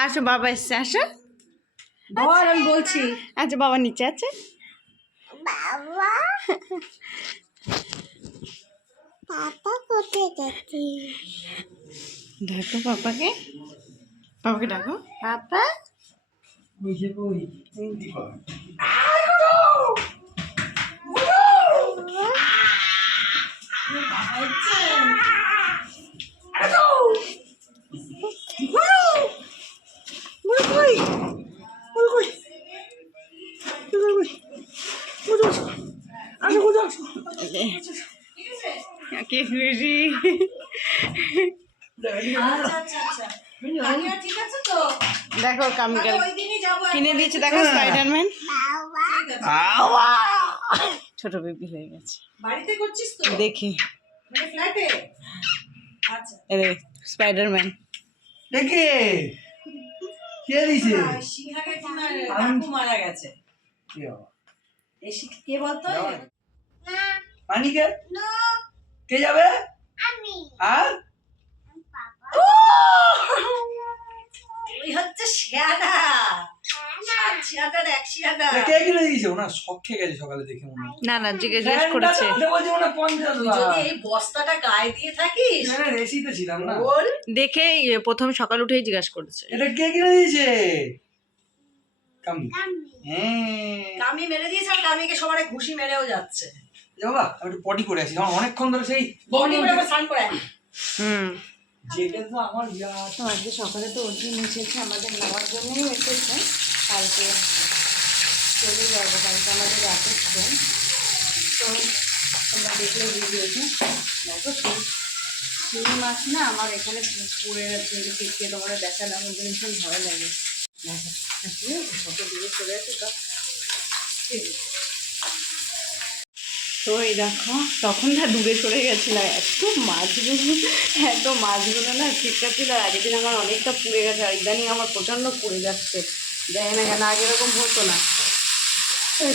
আসো বাবা এসছে, আসো। বল, আমি বলছি। আচ্ছা বাবা নিচে আছে। বাবা পাপা কোথায় যাচ্ছে? ডাকো পাপাকে, পাপাকে ডাকো পাপা। কি খুশি। দেখো কামিকাল কিনে দিয়েছে, দেখো স্পাইডারম্যান। ছোট বেবি হয়ে গেছে। বাড়িতে করছিস তো? দেখি মানে ফ্ল্যাটে? আচ্ছা। এই স্পাইডারম্যান দেখে কে দিছে? সিংহাকে কাকু মারা গেছে। এই কে বলতো? পানি কে? কে যাবে? আমি আর ওই হচ্ছে শিয়ানা। শিয়ানার এক শিয়ানা। কে কিনে দিয়েছে? ওনা শখ খেয়ে গেছে সকালে দেখে মনে হয়। না না জিজ্ঞেস করেছে। বলছে ওনা 50 তুই যদি এই বস্তাটা গায়ে দিয়ে থাকিস। না রেসিতে ছিলাম না। বল। দেখে প্রথম সকাল উঠেই জিজ্ঞাসা করেছে এটা কে কিনে দিয়েছে? কামি। হ্যাঁ কামি মেরে দিয়েছে, আর কামিকে সবার ঘুষি মেরেও যাচ্ছে। বাবা আমি একটু পটি করে আসি, আমার অনেকক্ষণ ধরে সেই বডি করে আবার স্নান করে। যেটা তো আমার বিরাট। তো আজকে সকালে তো অর্জুন এসেছে আমাদের নেওয়ার জন্যই এসেছে। কালকে চলে যাবো, কালকে আমাদের রাতের ট্রেন। তো তোমরা দেখলে ভিডিওতে দেখো শিং মাছ না আমার এখানে পুকুরে পিটিয়ে তোমাদের দেখালাম, ওই জন্য ভীষণ ভয় লাগে। দেখো কত দূরে চলে আসে। তো এই দেখো তখন না দূরে সরে গেছিলাম, এত মাছগুলো না ঠিকঠাক ছিল। আর আগের দিন আমার অনেকটা পুড়ে গেছে, আর ইদানিং আমার প্রচণ্ড পুড়ে যাচ্ছে, জানি না কেন আগে এরকম হতো না।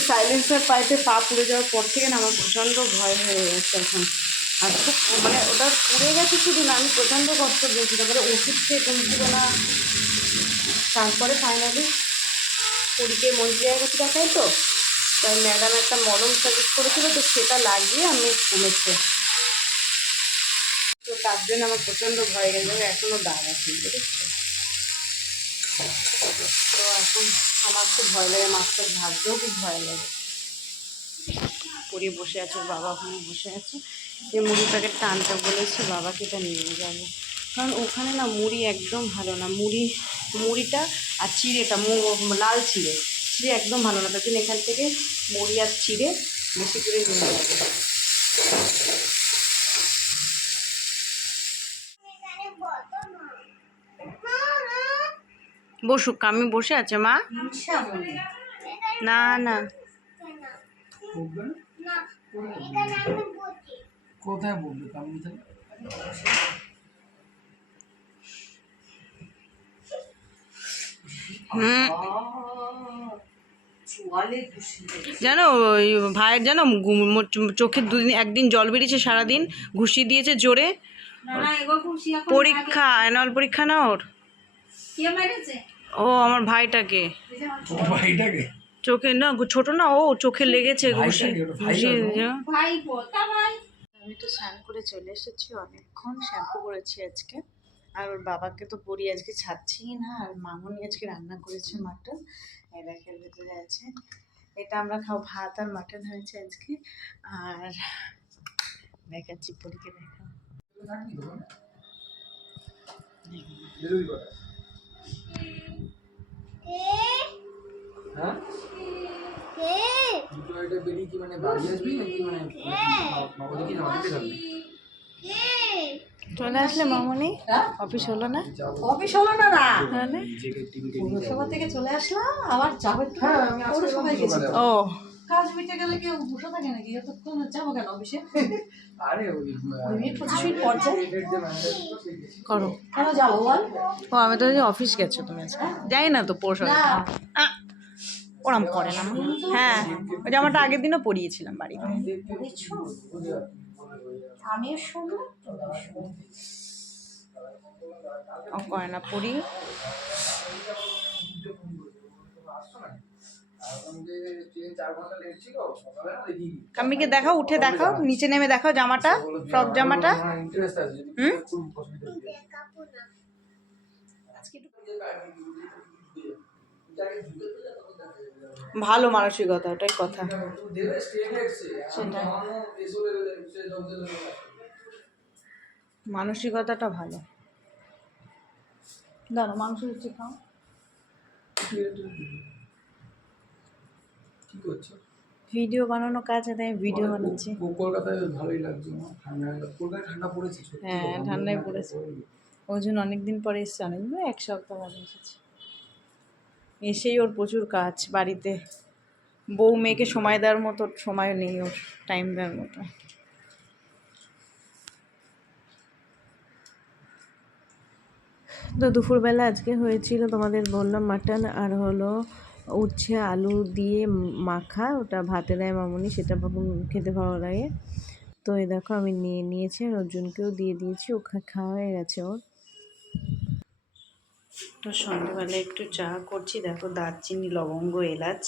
সাইলেন্সার পাইপে পা পুড়ে যাওয়ার পর থেকে না আমার প্রচণ্ড ভয় হয়ে গেছে এখন। আর খুব মানে ওটা পুড়ে গেছে শুধু না, আমি প্রচণ্ড কষ্ট পেয়েছি। তারপরে ওষুধ খেয়ে কমছিল না, তারপরে ফাইনালি পুরীকে মন্ত্রিয়ার কাছে দেখাই তো, তাই ম্যাডাম একটা মলম সাজেস্ট করেছিল, তো সেটা লাগিয়ে আমি কমেছে। তো তার জন্য আমার প্রচণ্ড ভয় গেছে, এখনও দাগ আছে বুঝেছো। তো এখন আমার খুব ভয় লাগে, মাছটা ভাজতেও খুব ভয় লাগে। পুরী বসে আছে, বাবা ওখানে বসে আছে। এই মুড়ি প্যাকেটটা আনতে বলেছি বাবাকে, এটা নিয়ে যাবে। কারণ ওখানে না মুড়ি একদম ভালো না, মুড়িটা আর চিড়েটা লাল চিড়ে একদম ভালো না। তার জন্য এখান থেকে মুড়ি আর চিড়ে বেশি করে নিয়ে যাবে। বসুক, আমি বসে আছে মা। না না কোথায় বলবে কামি? জানো ওই ভাইয়ের জানো চোখে একদিন জল বেরিয়েছে, সারাদিন ঘুষি দিয়েছে জোরে। পরীক্ষা অ্যানুয়াল পরীক্ষা না ওর। ও আমার ভাইটাকে চোখে না, ছোট না, ও চোখে লেগেছে ঘুষি। আমি তো স্নান করে চলে এসেছি, অনেকক্ষণ শ্যাম্পু করেছি আজকে। আর ওর বাবাকে তো পরি আজকে ছাড়ছি না। আর মামনি আজকে রান্না করেছে মাটন, এলাকার ভেতরে আছে। এটা আমরা খাও, ভাত আর মাটন হয়েছে আজকে। আর দেখাচ্ছি পরীকে, দেখা চলে আসলে মামনি। অফিস হলো না? অফিস হলো না না তাহলে পৌরসভা থেকে চলে আসলাম, আবার যাবো একটু পৌরসভায় গেছি। ও কাজ মিটে গেলে কেউ বসে থাকে নাকি? এতক্ষণ যাবো কেন অফিসে? আরে ওই 25 মিনিট পর যাই। করো, কেন যাবো বল? ও আমি তো অফিস গেছো তুমি আজকে, যাই না তো পৌরসভা। ওরম করে না। হ্যাঁ ওই জামাটা আগের দিনও পরিয়েছিলাম বাড়িতে। আমিও শুনলাম ও করে না পরি। ট্রেন 4 ঘন্টা লেট ছিল সকালে না দেখি কাম্মিকে দেখাও, উঠে দেখাও, নিচে নেমে দেখাও জামাটা, ফ্রক জামাটা। ইন্টারেস্ট আছে যদি হুম? খুব অসুবিধা হবে কাপু না ভালো মানসিকতা, ওটাই কথা। মানসিকতাটা ভালো। দাঁড়ো, মাংস দিচ্ছি, খাও। কি করছো? ভিডিও বানানো কাজ আছে, আমি ভিডিও বানাচ্ছি। কলকাতায় ভালোই লাগছে না, ঠান্ডা কলকাতায় ঠান্ডা পড়েছে সত্যি। হ্যাঁ, ঠান্ডায় পড়েছে। ওই জন্য অনেকদিন পরে এসছে, অনেকদিন 1 সপ্তাহ বাদে এসেছে। এসেই ওর প্রচুর কাজ বাড়িতে, বউ মেয়েকে সময় দেওয়ার মতো সময় নেই ওর, টাইম দেওয়ার মতো। তো দুপুরবেলা আজকে হয়েছিল তোমাদের বললাম মাটন, আর হলো উচ্ছে আলু দিয়ে মাখা, ওটা ভাতে দেয় মামুনি, সেটা খেতে ভালো লাগে। তো এই দেখো আমি নিয়েছি, আর অর্জুনকেও দিয়ে দিয়েছি, ওখানে খাওয়া হয়ে গেছে ওর। তো সন্ধ্যেবেলা একটু চা করছি, দেখো দারচিনি লবঙ্গ এলাচ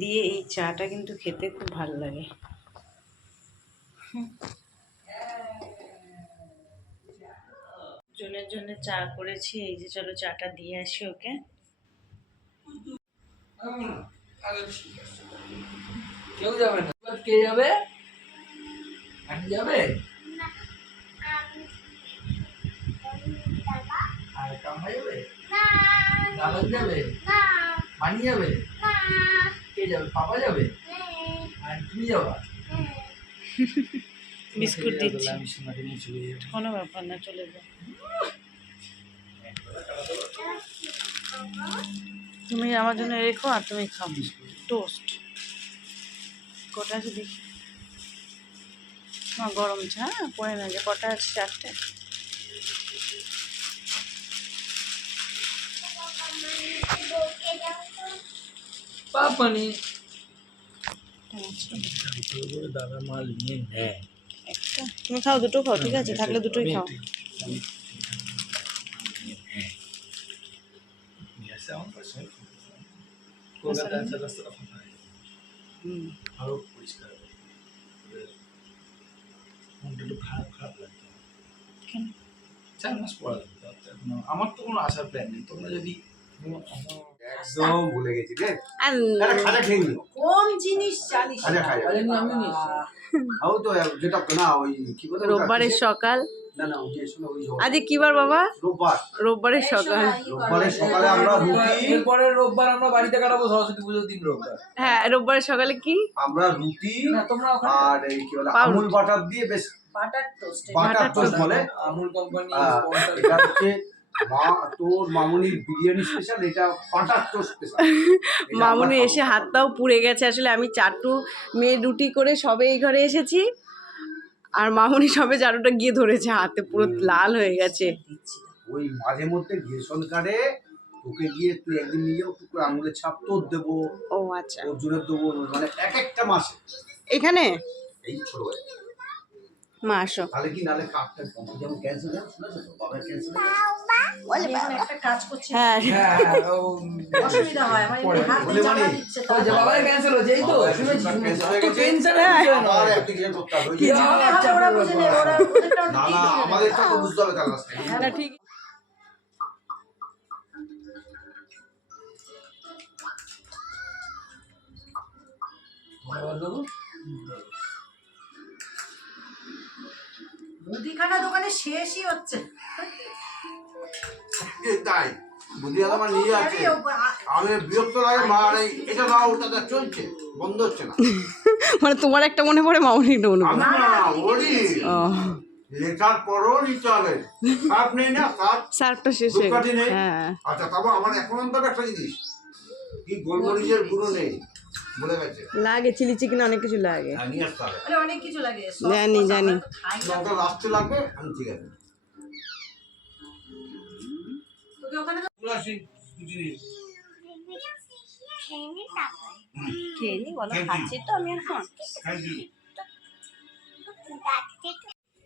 দিয়ে এই চাটা কিন্তু খেতে খুব ভালো লাগে। জনের জন্য চা করেছি, এই যে চলো চাটা দিয়ে আসি ওকে। কেউ যাবে না, কে যাবে? আমি যাবে আর কাম্মা যাবে, লালন যাবে, মানি যাবে, কে যাবে? পাপা যাবে আর তুমি যাবা? বিস্কুট দিচ্ছি, আমি সোনাকে নিয়ে চলে যাবো। কোনো ব্যাপার না, চলে যাও। তুমি আমার জন্য রেখো, আর তুমি খাও টোস্ট। কটা আছে দেখি, গরম চা পড়ে না, যে কটা আছে? 4টে। পাপানি দাদা মাল নিয়ে নেয় একটা, তুমি খাও, দুটো খাও, ঠিক আছে, থাকলে দুটোই খাও। আরো পরিষ্কার মনটা একটু খারাপ খারাপ লাগতো। কেন? 4 মাস পড়া লাগতো, আমার তো কোনো আসার প্ল্যান নেই। তোমরা যদি একদম ভুলে গেছি রে, খাজা খেয়ে নিও। কোন জিনিস জানিস? খাজা খাজা আরে না, আমিও নিয়েছি। খাও তো, যেটা না ওই কি বলে ওটা? রোববারের সকাল, না না ওই যে শোনো, ওই আজকে কি বার বাবা? রোববার। রোববারের সকাল। রোববারের সকালে আমরা রুটি, এরপরের রোববার আমরা বাড়িতে কাটাবো, সরস্বতী পুজোর দিন রোববার। হ্যাঁ, রোববারের সকালে কি? আমরা রুটি না, তোমরা ওখানে আর এই কি বলে পাউরুটি। আমুল বাটার দিয়ে, বেশ বাটার টোস্ট। বাটার টোস্ট বলে। আমুল কোম্পানি এটা হচ্ছে তোর মামুনির বিরিয়ানি স্পেশাল, এটা বাটার টোস্ট স্পেশাল। মামুনি এসে হাতটাও পুড়ে গেছে, আসলে আমি চাটু মেয়ে রুটি করে সবে এই ঘরে এসেছি, আর মামুনি সবে চাটুটা গিয়ে ধরেছে হাতে, পুরো লাল হয়ে গেছে। ওই মাঝে মধ্যে রেশন কার্ডে তোকে গিয়ে তুই একদিন নিয়ে যাও, তুই আঙুলের ছাপ তোর দেবো, ও আচ্ছা, অর্জুনের দেবো, মানে এক একটা মাসে। এখানে এই ছোট ভাই মা আসো। তাহলে কি, নাহলে কার্ডটা যেমন ক্যান্সেল হয়, শুনেছো তো বাবার ক্যান্সেল আমি এখন একটা কাজ করছি, হ্যাঁ, অসুবিধা হয় আমার, পরে হাতে বলে জ্বালা মানে? দিচ্ছে ওই যে বাবার ক্যান্সেল হয়েছে, এই তো শুনেছি। ক্যান্সেল হয়ে তো গেছে, টেনশন আবার অ্যাপ্লিকেশন করতে হবে। ওই যে- ওরা বুঝে নেবে, ওরা ওদেরটা না ঠিক না, বুঝে নেবে। আমাদেরটা তো বুঝতে হবে তার লাস্টে। না ঠিক। মুদিখানা দোকানে শেষই হচ্ছে। তাই বুদ্ধি আমার নিয়ে আছে, আমি বিরক্ত লাগে। মা এটা না ওটা চলছে, বন্ধ হচ্ছে না। মানে তোমার একটা মনে পড়ে, মামুনি একটা মনে পড়ে। আমি না বলি ও, লেখার পরও নিতে হবে, সার্ফ নেই না, সার্ফ সার্ফটা শেষ হয়ে ধূপকাঠি গেছে। নেই। হ্যাঁ, আচ্ছা তারপর আমার এখন অন্তত একটা জিনিস কি, গোলমরিচের গুঁড়ো নেই, বলে গেছে। লাগে চিলি চিকেন, অনেক কিছু লাগে। হ্যাঁ, নিয়ে আসতে হবে। আরে অনেক কিছু লাগে, জানি, জানি। খাই না। ওটা লাস্টে লাগবে, আমি ঠিক আছে। তোকে ওখানে খেয়ে নি, বলো খাচ্ছি তো আমি এখন।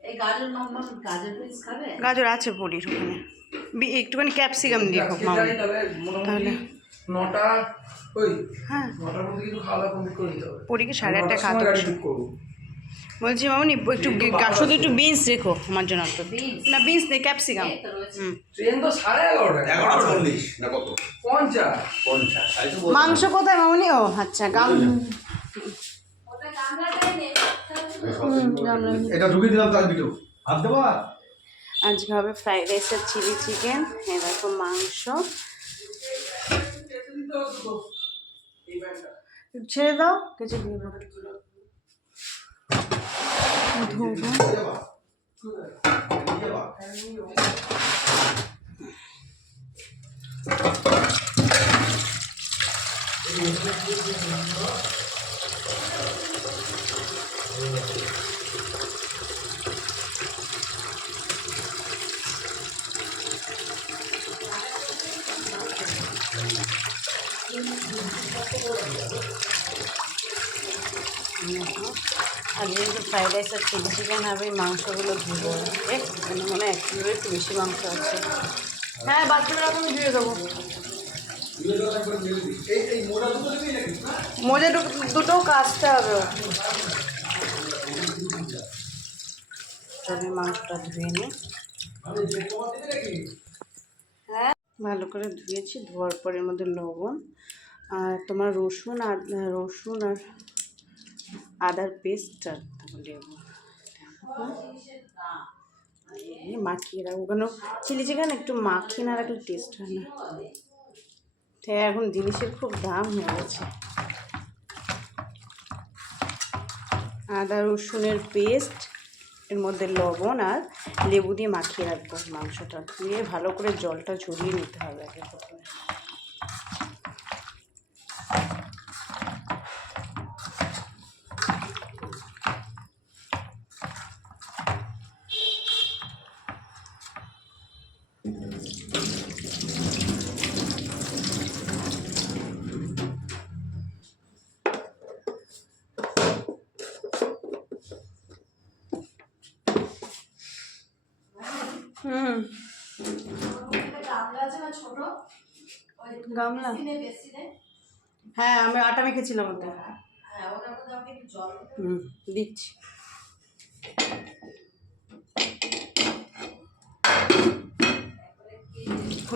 এই গাজর মাম্মা, গাজর প্লিজ খাবে? গাজর আছে বলির ওখানে, একটুখানি ক্যাপসিকাম দিয়ে খাও মামুনি, তাহলে 9টা ওই হ্যাঁ 9টার মধ্যে কিন্তু খাওয়া দাওয়া কমপ্লিট করে দিতে হবে। পরীকে 8:30 9টার খাওয়া সময় দাওয়া গাড়ি ঠিক করবো। বলছি মামনি একটু শুধু একটু বিনস রেখো আমার জন্য একটু না বিনস নেই ক্যাপসিকাম ট্রেন তো 11:30। 11:40 না কত? 50। 50 তাই তো বলছি। মাংস কোথায় মামনি? ও আচ্ছা এটা ঢুকিয়ে দিলাম তার ভিডিও হাত দেবা। আজকে হবে ফ্রাইড রাইস আর চিলি চিকেন। দেখো মাংস ছেড়ে দাও কিছু দিয়ে দাও ধোবো। আজকে কিন্তু ফ্রাইড রাইস আর চিলি চিকেন হবে। মাংসগুলো ধুবো এখানে মনে হয় 1 কিলো একটু বেশি মাংস আছে। হ্যাঁ বাচ্চাদের এখন ধুয়ে দেবো। মোজা দুটো কাচতে হবে। চলে মাংসটা ধুয়ে নিই। হ্যাঁ ভালো করে ধুয়েছি। ধোয়ার পর এর মধ্যে লবণ আর তোমার রসুন আর আদার পেস্ট আর তারপর লেবু মাখিয়ে রাখবো। কেন চিলি চিকেন একটু মাখিয়ে না রাখলে টেস্ট হয় না। তাই এখন জিনিসের খুব দাম হয়ে গেছে। আদা রসুনের পেস্ট এর মধ্যে লবণ আর লেবু দিয়ে মাখিয়ে রাখবো মাংসটা। দিয়ে ভালো করে জলটা ঝরিয়ে নিতে হবে আগে প্রথমে। গামলা হ্যাঁ আমি আটা মেখেছিলাম ওটা। দিচ্ছি।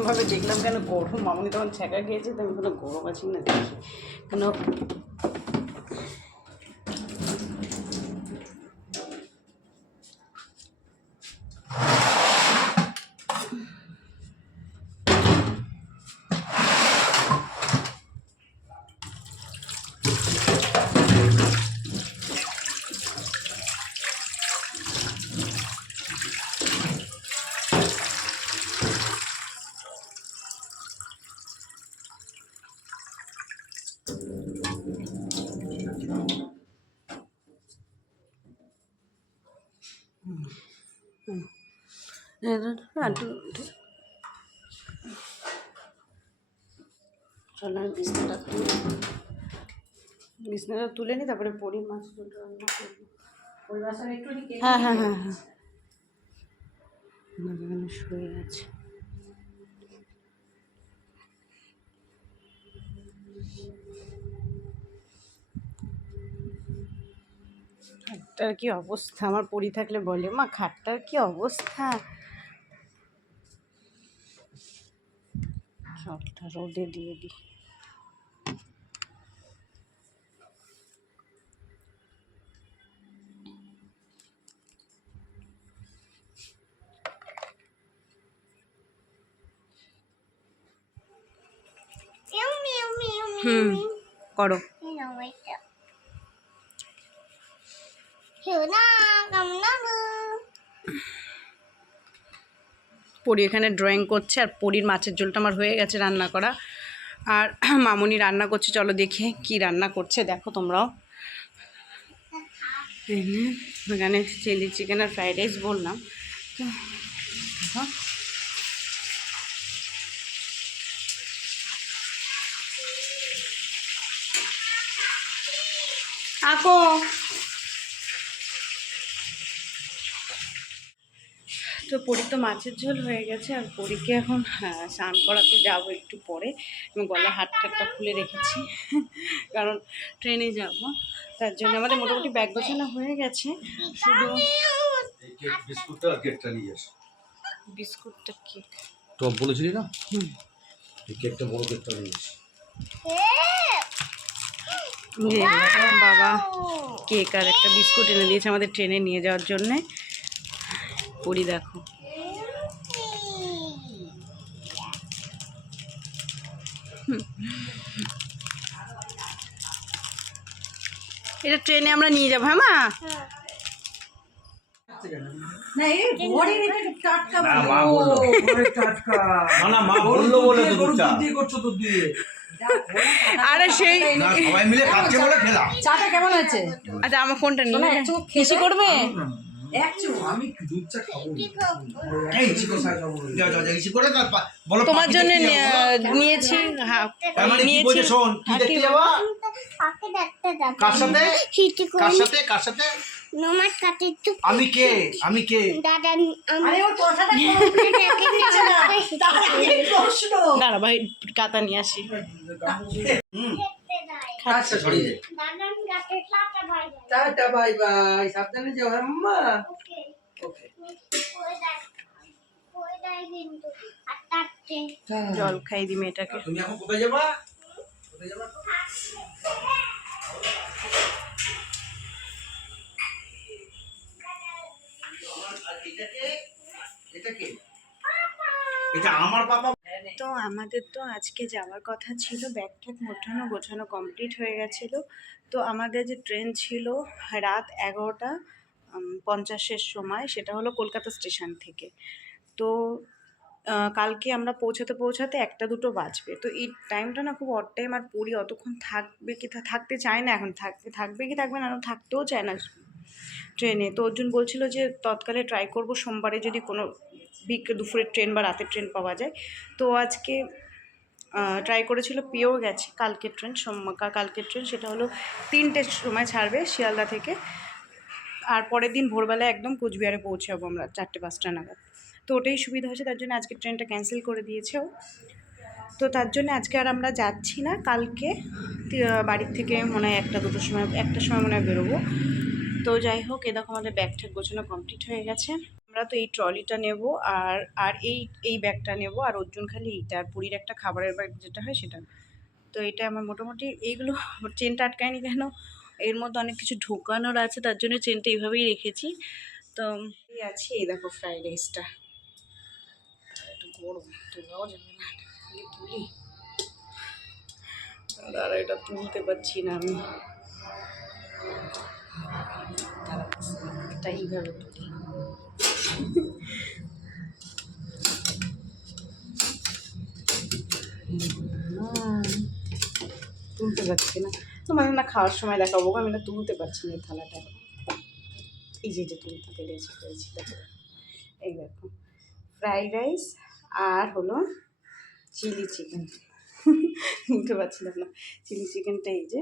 ভাবে দেখলাম কেন গরম। মামনি তখন ছ্যাঁকা খেয়েছে তো আমি কোনো গরম আছি না দেখি কেন। চলো বিছনাটা তুলে নিই তারপরে পরি মাছ রান্না করবো। হ্যাঁ হ্যাঁ হ্যাঁ হ্যাঁ এখানে শুয়ে আছে। খাটটার কি অবস্থা আমার পরি থাকলে বলে মা খাটটার কি অবস্থা। সবটা রোদে দিয়ে দিই। করো পরি এখানে ড্রয়িং করছে আর পরির মাছের ঝোলটা আমার হয়ে গেছে রান্না করা। আর মামুনি রান্না করছে। চলো দেখে কি রান্না করছে দেখো তোমরাও। এখানে চিলি চিকেন আর ফ্রাইড রাইস বললাম তো আঁকো। তো তো পরি তো মাছের ঝোল হয়ে গেছে, আর পরীকে এখন স্নান করাতে যাবো একটু পরে। আমি গলায় হাতটা খুলে রেখেছি কারণ ট্রেনে যাব, তার জন্য আমাদের মোটামুটি ব্যাগ গোছানো হয়ে গেছে। শুধু বিস্কুটটা কেকটা নিয়ে আসি। বিস্কুটটা কেক টপ বলেছিলি না? এই কেকটা বড় কেকটা নিয়ে আসি। বাবা কেক আর একটা বিস্কুট এনে দিয়েছে আমাদের ট্রেনে নিয়ে যাওয়ার জন্যে। পরি দেখো এটা ট্রেনে আমরা নিয়ে যাবো। হ্যাঁ মা, না এই বড়ি রেখে টাটকা না মা বললো টাটকা না মা বললো বলে তো গরুর চা দুধ দিয়ে করছো দুধ দিয়ে। আরে সেই না সবাই মিলে খাচ্ছে বলে খেলাম। চাটা কেমন হয়েছে? আচ্ছা আমার ফোনটা নিয়ে শোনো, নেবে? একটু বেশি করবে? এক চুমুক। আমি দুধ চা খাবো না। এই চিকো সাই যাও যাও যাও, ইসি করে তার বলো তোমার পাখিটা জন্য কি যাবো? নিয়েছি। হ্যাঁ তার মানে কি নিয়েছি। বলছে শোন, কি আর দেখতে কি যাবো? কাকে দেখতে যাবো? কার সাথে? হিটি করে কার সাথে? কার সাথে? নোমার কাছে তো আমি কে? আমি কে? দাদা আরে ওর কথাটা কমপ্লিট হচ্ছে না। তার আগে প্রশ্ন। দাঁড়া ভাই কাতা নিয়ে আসি। আচ্ছা ছড়িয়ে দে। দাদান গাছে টাটা ভাই টাটা বাই বাই, সাবধানে যাও আম্মা। ওকে ওকে ওই দাই কিন্তু আর তাতে জল খাই দি মেয়েটাকে। তুমি এখন কোথায় যাবা? কোথায় যাবা? এটা আমার বাবা। তো আমাদের তো আজকে যাওয়ার কথা ছিল, ব্যাগ ট্যাগ গোছানো কমপ্লিট হয়ে গেছিলো। তো আমাদের যে ট্রেন ছিল রাত 11:50-এর সময়, সেটা হলো কলকাতা স্টেশন থেকে। তো কালকে আমরা পৌঁছাতে 1-2 বাজবে। তো এই টাইমটা না খুব অড টাইম, আর পরি অতক্ষণ থাকবে কি থাকতে চায় না, এখন থাকবে কি থাকবে না, থাকতেও চায় না ট্রেনে। তো অর্জুন বলছিল যে তৎকালে ট্রাই করব সোমবারে যদি কোনো দুপুরের ট্রেন বা রাতের ট্রেন পাওয়া যায়। তো আজকে ট্রাই করেছিল, পেয়েও গেছে কালকের ট্রেন। কালকের ট্রেন সেটা হলো 3টের সময় ছাড়বে শিয়ালদা থেকে, আর পরের দিন ভোরবেলায় একদম কোচবিহারে পৌঁছাবো আমরা 4টে-5টা নাগাদ। তো ওটাই সুবিধা হয়েছে, তার জন্য আজকে ট্রেনটা ক্যান্সেল করে দিয়েছেও। তো তার জন্য আজকে আর আমরা যাচ্ছি না, কালকে বাড়ির থেকে মনে হয় 1-2টার সময় মনে হয় বেরোবো। তো যাই হোক, এ দেখো আমাদের ব্যাগ ট্যাগ গোছানো কমপ্লিট হয়ে গেছে। আমরা তো এই ট্রলিটা নেব, আর এই ব্যাগটা নেব, আর অর্জুন খালি এইটা, আর পুরীর একটা খাবারের ব্যাগ যেটা হয় সেটা। তো এটা আমার মোটামুটি এইগুলো চেনটা আটকায়নি কেন, এর মধ্যে অনেক কিছু ঢোকানোর আছে, তার জন্য চেনটা এইভাবেই রেখেছি। তো এই আছে, এই দেখো ফ্রাইড রাইসটা, একটু গরম তোলাও যাবে না, তুলি দাঁড়া, এটা তুলতে পারছি না আমি, এটা এইভাবে তুলি। তুলতে পারছি না, তোমাদের না খাওয়ার সময় দেখাবো, আমি না তুলতে পারছি না এই থালাটা। এই যে তুলতে পেরেছি দেখো, এই দেখো ফ্রাইড রাইস আর হলো চিলি চিকেন। তুলতে পারছিলাম না চিলি চিকেনটা, এই যে।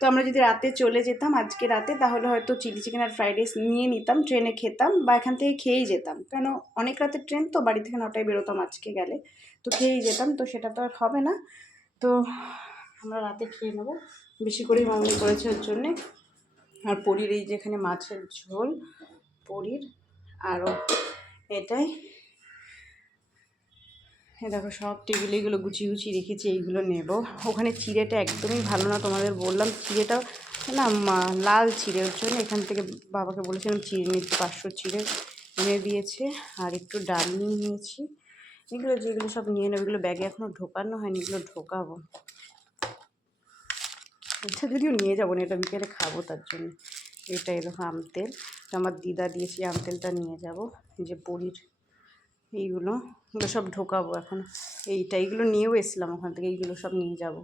তো আমরা যদি রাতে চলে যেতাম আজকে রাতে, তাহলে হয়তো চিলি চিকেন আর ফ্রাইড রাইস নিয়ে নিতাম, ট্রেনে খেতাম, বা এখান থেকে খেয়েই যেতাম, কেন অনেক রাতের ট্রেন তো, বাড়ি থেকে 9টায় বেরোতাম আজকে গেলে, তো খেয়েই যেতাম। তো সেটা তো আর হবে না, তো আমরা রাতে খেয়ে নেবো, বেশি করেই মামনি করেছে ওর জন্যে। আর পরির এই যেখানে মাছের ঝোল পরির, আরও এটাই, দেখো সব টেবিলে এগুলো গুছিয়ে রেখেছি, এইগুলো নেব। ওখানে চিড়েটা একদমই ভালো না, তোমাদের বললাম চিড়েটা না লাল চিড়ে, ওর জন্য এখান থেকে বাবাকে বলেছিলাম চিড়ে নিতে, 500 চিড়ে এনে দিয়েছে। আর একটু ডাল নিয়ে নিয়েছি, যেগুলো সব নিয়ে নেবো, এগুলো ব্যাগে এখনও ঢোকানো হয়নি, এগুলো ঢোকাবো। আচ্ছা যদিও নিয়ে যাবো না, এটা বিকেলে খাবো, তার জন্য এটা। এরকম আমতেল আমার দিদা দিয়েছি, আমতেলটা নিয়ে যাব। যে পরির এইগুলো সব ঢোকাবো এখন, এইগুলো নিয়েও এসেছিলাম ওখান থেকে, এইগুলো সব নিয়ে যাব।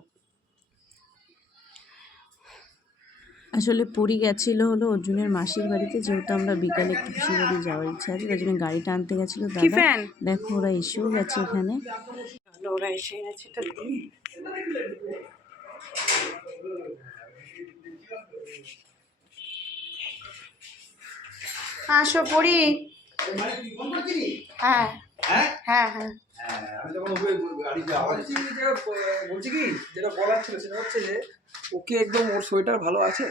আসলে পুরী গেছিলো হলো অর্জুনের মাসির বাড়িতে, যেহেতু আমরা বিকালে একটু পিসির বাড়ি যাওয়ার ইচ্ছা আছে, তার জন্য গাড়িটা আনতে গেছিলো দাদা। দেখো ওরা এসেও গেছে এখানে, ওরা এসে গেছে। আসো পরি, মানে তুই ফোন করছিলি? হ্যাঁ হ্যাঁ হ্যাঁ হ্যাঁ হ্যাঁ আমি তখন ওই গাড়িতে আওয়াজ বলছি কি যেটা বলার ছিল সেটা হচ্ছে যে ওকে একদম ওর সোয়েটার ভালো আছে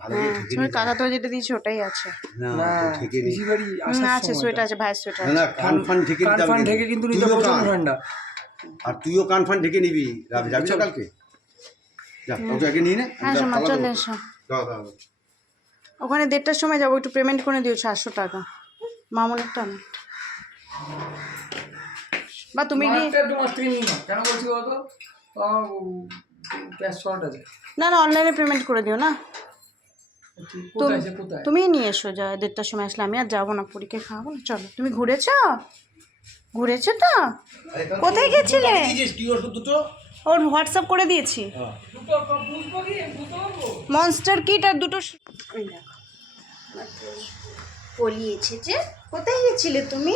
ভালো হ্যাঁ করে ঠেকে তুমি নিতে কাকা হবে। তো যেটা দিয়েছি ওটাই আছে। না না ঠেকে নি। পিসি বাড়ি আসার না আছে, সোয়েটার আছে, ভাইয়ের সোয়েটার না আছে। না কান ফান ঠেকে কান নিতে ফান হবে ঢেকে কিন্তু নিতে তুইও প্রচন্ড কান। ঠান্ডা। আর তুইও কান ফান ঢেকে নিবি যাবি তো কালকে যা তোকে আগে নিয়ে নে হ্যাঁ সোমা চলে এসো, দাও দাও ওখানে 1:30টার সময় যাবো, একটু পেমেন্ট করে দিও 700 টাকা মামুনেরটা না বা তুমি গিয়ে। মাছটা একটু মাছ থেকে নিয়ে নাও। কেন বলছি বলতো ক্যাশ শর্ট আছে। না না অনলাইনে পেমেন্ট করে দিও না, কোথায় সে কোথায়? তুমিই নিয়ে এসো, যা 1:30টার সময় আসলে আমি আর যাবো না, পরীক্ষা খাওয়াবো না। চলো তুমি ঘুরেছো ঘুরেছো তো, কোথায় গেছিলে? তুই ওর দুটো ওর হোয়াটসঅ্যাপ করে দিয়েছি, দুটো বুঝবো কি বুঝতে পারবো? মনস্টার কিট আর দুটো ওই দেখো পলিয়েছে যে। কোথায় গেছিলে তুমি?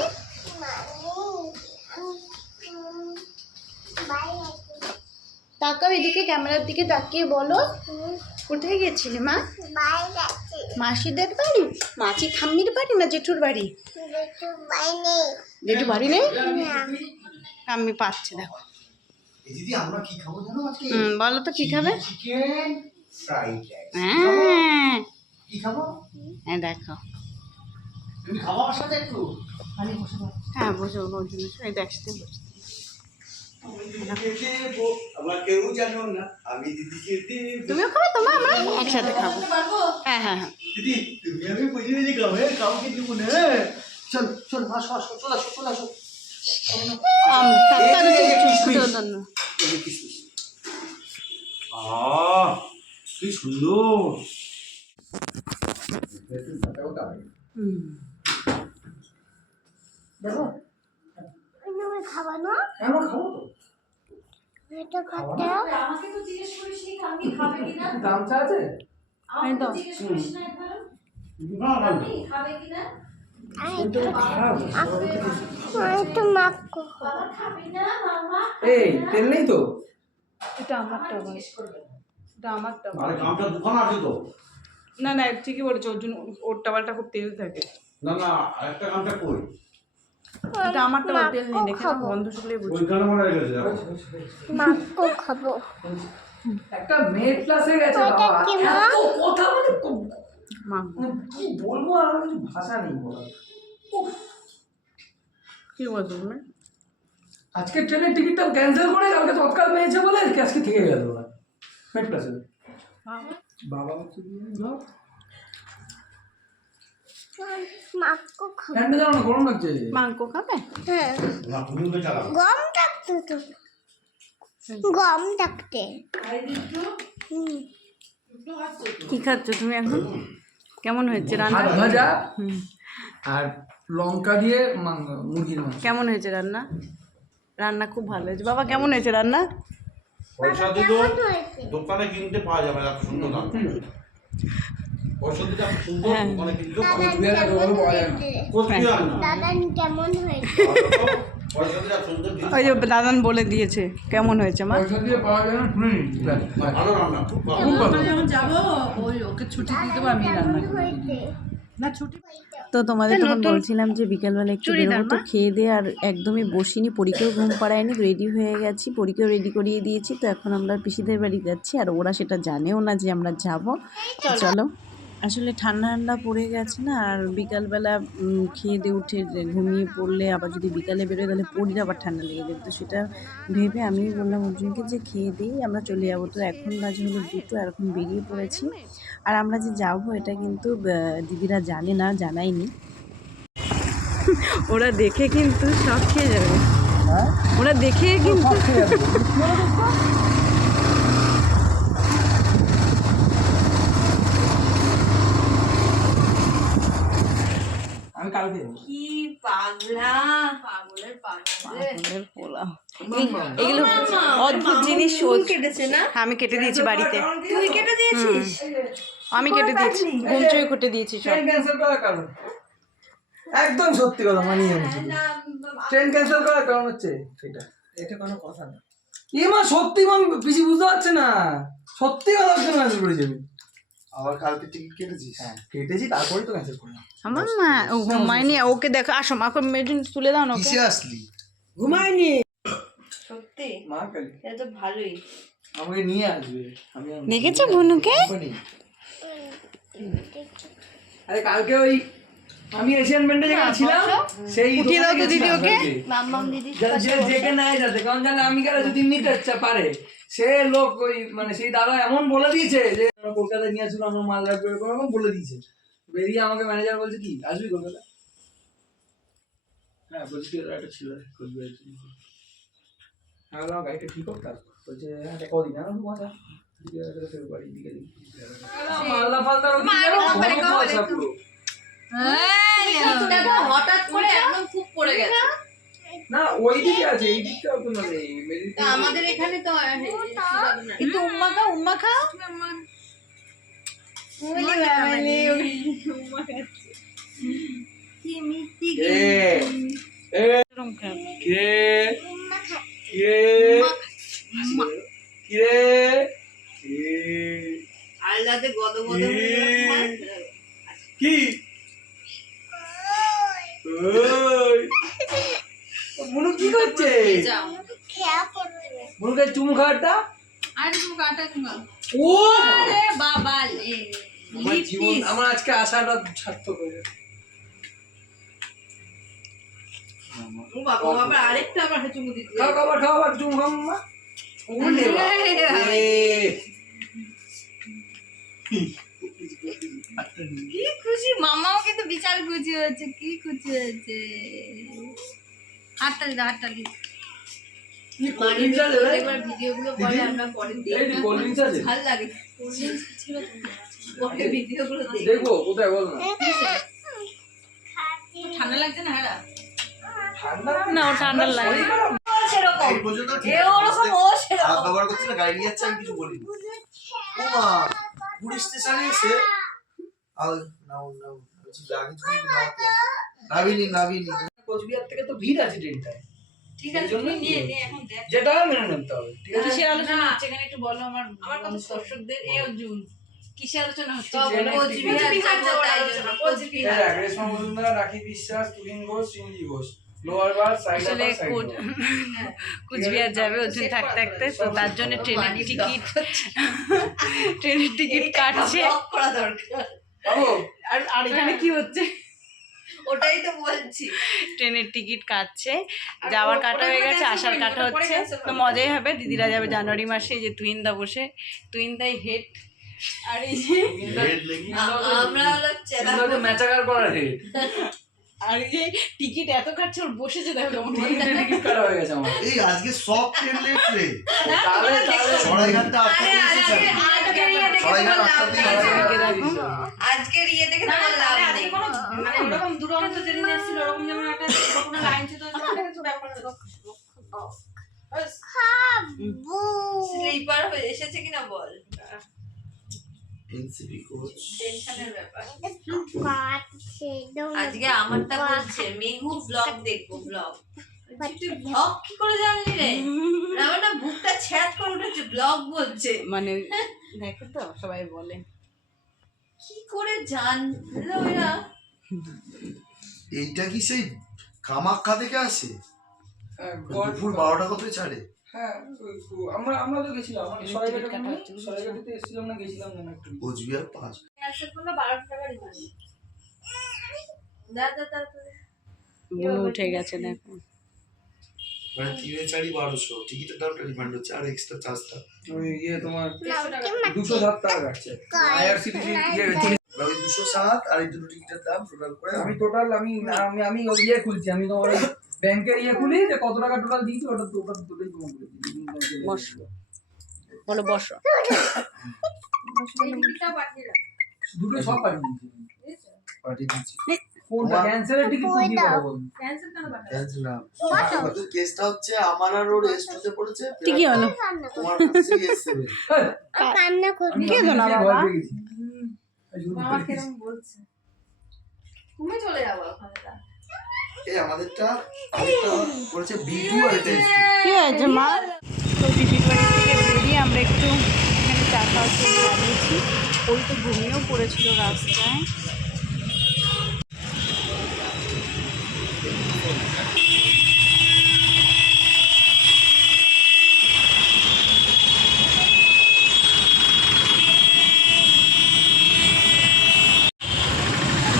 তাকাও এদিকে, ক্যামেরার দিকে তাকিয়ে বলো কোথায় গেছিলে মা? মাসিদের বাড়ি? মাসি ঠাম্মির বাড়ি না জেঠুর বাড়ি? জেঠু বাড়ি নেই, আমি পাচ্ছি দেখো। দিদি আমরা কি খাবো জানো আজকে? বলো তো কি খাবে? Chicken fried rice. হ্যাঁ কি খাবো? হ্যাঁ দেখো, তুমি খাবো আমার সাথে একটু? হ্যাঁ বসে ওর জন্য এই দেখতে বসে। আমরা কেউ জানো না আমি দিদিকে দেব। তুমিও খাবে, তোমার আমরা একসাথে খাবো। হ্যাঁ হ্যাঁ হ্যাঁ দিদি তুমি আমি বুঝে নিয়ে খাবো, কাউকে দিব না। চল চল আসো আসো চলে আসো চলে আসো। কি সুন্দর। দেখো খাবা না আমরা খাবো তো। এটা খাতে আমাকে তো জিজ্ঞেস করিস নি আমি খাবে কিনা, গামছা আছে? আমাকে তো জিজ্ঞেস করিস না একবার আমি খাবে কিনা। এটা খারাপ। একটু মাখো বাবা খাবে না মামা? এই তেল নেই তো? এটা আমারটা আবার, এটা আমারটা আবার। আরে কামটা দোকান আছে তো। না না ঠিকই বলেছো, ওর জন্য ওর টাওয়ালটা খুব তেল থাকে। না না আরেকটা কামটা কই? এটা আমারটা আবার তেল নেই, দেখে না গন্ধ শুকলেই বুঝি। ওইখানে মনে হয়ে গেছে দেখো। মাখো খাবো একটা মেড ক্লাসে গেছে ওটা বাবা, কি মা? এত কথা মানে মা কি বলবো আর আমার কিছু ভাষা নেই বলার। উফ, কি বলছো তুমি? আজকে ট্রেনের টিকিটটা ক্যান্সেল করে কালকে তৎকাল পেয়েছে বলে আজকে থেকে গেল ওরা মেড ক্লাসে। বাবা হচ্ছে কি ধর মাখো খাবো ফ্যানটা জানো না গরম লাগছে। মাংস খাবে? হ্যাঁ না তুমি ওকে চালাও। গম থাকতে তো গম থাকতে কি খাচ্ছ তুমি এখন? কেমন হয়েছে রান্না? ভাত ভাজা হুম, আর লঙ্কা দিয়ে মুরগির মাংস। কেমন হয়েছে রান্না? রান্না খুব ভালো হয়েছে। বাবা কেমন হয়েছে রান্না? পয়সা দিলেও দোকানে কিনতে পাওয়া যাবে না, এত সুন্দর দাম। পয়সা দিলে এত সুন্দর হ্যাঁ। দোকানে কিনতেও পাওয়া যাবে দুই হাজার টাকা পাওয়া যায় না। না। কোথায় আর না। দাদা কেমন হয়েছে পয়সা দিলে এত সুন্দর জিনিস ওই যে দাদান বলে দিয়েছে কেমন হয়েছে মা। পয়সা দিয়ে পাওয়া যায় না। ভালো রান্না, খুব ভালো। খুব ভালো। যখন যাবো ওই ওকে ছুটি দিয়ে দেবো, আমি রান্না করে হয়েছে না ছুটি। তো তোমাদের তখন বলছিলাম যে বিকেলবেলা একটু বেরোবো, তো খেয়ে দিয়ে আর একদমই বসিনি, পরীকেও ঘুম পাড়ায়নি, রেডি হয়ে গেছি, পরীকেও রেডি করিয়ে দিয়েছি। তো এখন আমরা পিসিদের বাড়ি যাচ্ছি, আর ওরা সেটা জানেও না যে আমরা যাব। চলো, আসলে ঠান্ডা ঠান্ডা পড়ে গেছে না, আর বিকালবেলা খেয়ে দিয়ে উঠে ঘুমিয়ে পড়লে আবার যদি বিকালে বেরোয় তাহলে পরীর আবার ঠান্ডা লেগে যাবে। তো সেটা ভেবে আমি বললাম অর্জুনকে যে খেয়ে দিই আমরা চলে যাবো। তো এখন বাজে হলো 2টো, আর এখন বেরিয়ে পড়েছি। আর আমরা যে যাবো এটা কিন্তু দিদিরা জানে না, জানাইনি। ওরা দেখে কিন্তু সব খেয়ে যাবে, ওরা দেখে কিন্তু আমি কালকে কি পাগলা, পাগলের পাগল পোলাও এগুলো অদ্ভুত জিনিস কেটেছে না? আমি কেটে দিয়েছি বাড়িতে। তুই কেটে দিয়েছিস? আমি কেটে দিয়েছি, ঘুমচুই কেটে দিয়েছি সব। ট্রেন ক্যান্সেল করার কারণ একদম সত্যি কথা মানিয়ে নিয়েছি। ট্রেন ক্যান্সেল করার কারণ হচ্ছে সেটা, এটা কোনো কথা না। মা সত্যি মা, পিসি বুঝতে পারছে না, সত্যি কথা ক্যান্সেল করে যাবি। আবার কালকে টিকিট কেটেছিস? হ্যাঁ কেটেছি, তারপরে তো ক্যান্সেল করলাম। আমার মা ও ঘুমায়নি, ওকে দেখো, আসো মাকে মেডিন তুলে দাও না ওকে। কিসে আসলি? ঘুমায়নি সত্যি মা কালী, এটা তো ভালোই। আমাকে নিয়ে আসবে। আমি আর দেখেছো বুনুকে? আরে কালকে ওই আমি এশিয়ান ব্যান্ডে যেখানে ছিলাম সেই উঠিয়ে দাও তো দিদি ওকে। মাম্মাম দিদি যেখানে নাই যাতে, কারণ জানে আমি গেলে যদি নিতে পারে সে লোক ওই মানে সেই দাদা এমন বলে দিয়েছে যে কলকাতায় নিয়ে আসলো আমার মাল রাখবে এরকম বলে দিয়েছে। বেরিয়ে আমাকে ম্যানেজার বলছে কি আসবি কলকাতা? হ্যাঁ বলছি কি একটা ছিল কোচবিহার জন্য। হ্যাঁ বললাম গাড়িটা ঠিক হোক তারপর বলছে হ্যাঁ কদিন না দু মাস ফেব্রুয়ারি দিকে মাল্লা ফালদার পুরো হঠাৎ করে একদম খুব পড়ে গেছে। না ওই দিকে আছে, এই দিকটাও তো মানে আমাদের এখানে তো একটু উম্মা খাও আল্লাহতে গদ গদ কি মুনু কি করছে? মুনুকে চুমু খাওয়াটা আরে তুমি কাটা তুমি ও আরে বাবা লে আমার জীবন, আমার আজকে আশাটা সার্থক হয়ে গেছে। ও বাবা বাবা আরেকটা আবার চুমু দিতে খাবার চুমু খাও মা। ওলে কি খুশি, মামাও কিন্তু বিশাল খুশি হয়েছে। কি খুশি হয়েছে, হাততালি দাও হাততালি। একবার ভিডিওগুলো পরে আমরা পরে দেখব, ভালো লাগে। পরে ভিডিওগুলো দেখবো কোথায় বল না। ঠান্ডা লাগছে না? হ্যাঁ ঠান্ডা না ও ঠান্ডা লাগে। সেরকম এই পর্যন্ত ঠিক এ ওরকম ও হাত সেরকম ব্যবহার করছে না, গাড়ি নিয়ে যাচ্ছে, আমি কিছু বলিনি। ও মা পুলিশ স্টেশনে এসে নাবিনি কোচবিহার থেকে তো ভিড় আছে ট্রেনটায়, ঠিক আছে তুমি নিয়ে নে এখন দেখ। যেটা মেনে নিতে হবে। ঠিক আছে কিসের আলোচনা হচ্ছে এখানে একটু বলো আমার দর্শকদের। এ অর্জুন কিসের আলোচনা হচ্ছে? কোচবিহার যাবো তাই জন্য কোচবিহার। রেশমা মজুমদার, রাখি বিশ্বাস, তুহিন ঘোষ, সিঞ্জি ঘোষ, লোয়ার বার আসলে কুচবিহার যাবে অর্জুন থাকতে থাকতে, তো তার জন্য ট্রেনের টিকিট কাটছে। ব্লক করা দরকার, আর এখানে কি হচ্ছে? ওটাই তো বলছি। ট্রেনের টিকিট কাটছে, যাওয়ার কাটা হয়ে গেছে, আসার কাটা হচ্ছে। তো মজাই হবে, দিদিরা যাবে জানুয়ারি মাসে। এই যে তুহিনদা বসে, তুহিনদাই হেড। আর এই যে আমরা হলো চেলা ম্যাচাকার করার হেড। আর এই যে টিকিট এত কাটছে, ওর বসেছে দেখো কেমন। টিকিট কাটা হয়ে গেছে আমার। এই আজকে সব ট্রেন লেট রে। তাহলে সরাইঘাটটা আজকের ইয়ে দেখে তোমার লাভ নেই। মানে ওরকম দুরন্ত ট্রেন এসেছিল, ওরকম যেমন একটা কোনো লাইন ছিল, ব্যাপার স্লিপার হয়ে এসেছে কিনা বল, এনসিপি কোচ টেনশনের ব্যাপার। কাটছে আজকে আমারটা বলছে মেঘু ব্লগ দেখবো, ব্লগ। তুই ব্লগ কি করে জানলি রে? আমার না বুকটা ছ্যাঁচ করে উঠেছে, ব্লগ বলছে। মানে দেখো তো সবাই বলে কি করে জানলো এরা? এইটা কি সেই কামাখ্যা থেকে আসে? দুপুর 12টা কত ছাড়ে? হ্যাঁ আমরা তো গেছিলাম, সরাইঘাটে এসেছিলাম না, গেছিলাম না একটু। কোচবিহার 5 ক্যান্সেল করলে 12 টাকা রিফান্ড। দাদা বুনু উঠে গেছে দেখো। মানে 3 4 1200 টিকিটের দামটা রিফান্ড হচ্ছে, আর এক্সট্রা চার্জটা ওই ইয়ে তোমার 207 টাকা কাটছে। আইআরসিটিসি ইয়ে ওই 207 আর এই দুটো টিকিটের দাম টোটাল করে আমি ওই ইয়ে খুলছি, আমি তোমার ওই ব্যাংকের ইয়ে খুলি যে কত টাকা টোটাল দিয়েছি, ওটা দুটোই তোমার বলে দিই। বসো বলো, বসো। দুটোই সব পাঠিয়ে দিয়েছি। পাঠিয়ে দিচ্ছি। কোনটা ক্যান্সেলের টিকিট কোন কি কথা বল? ক্যান্সেল কেন বাবা? ক্যান্সেল না। আমাদের কেসটা হচ্ছে আমার আর ওর এসটুতে পড়েছে। ঠিকই হলো। তোমার কাছে এস7। কান্না করছে। কে জানা বাবা? বাবা কেরম বলছে? তুমি চলে যাবো ওখানে। এই আমাদেরটা পড়েছে B2 আর এটা S2। কি হয়েছে মা? তো দিদির বাড়ি থেকে বেরিয়ে আমরা একটু এখানে চা খাওয়ার জন্য দাঁড়িয়েছি। ওই তো ঘুমিয়েও পড়েছিল রাস্তায়।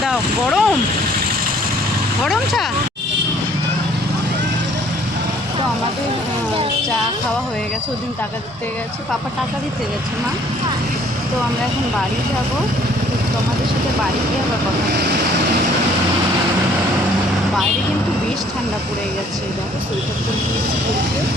দাও গরম গরম চা। তো আমাদের চা খাওয়া হয়ে গেছে, ওদিন টাকা দিতে গেছে, পাপা টাকা দিতে গেছে মা। তো আমরা এখন বাড়ি যাব, তোমাদের সাথে বাড়ি গিয়ে আবার কথা বলবো। বাইরে কিন্তু বেশ ঠান্ডা পড়ে গেছে, দেখো সোয়েটার পরে নিয়েছি।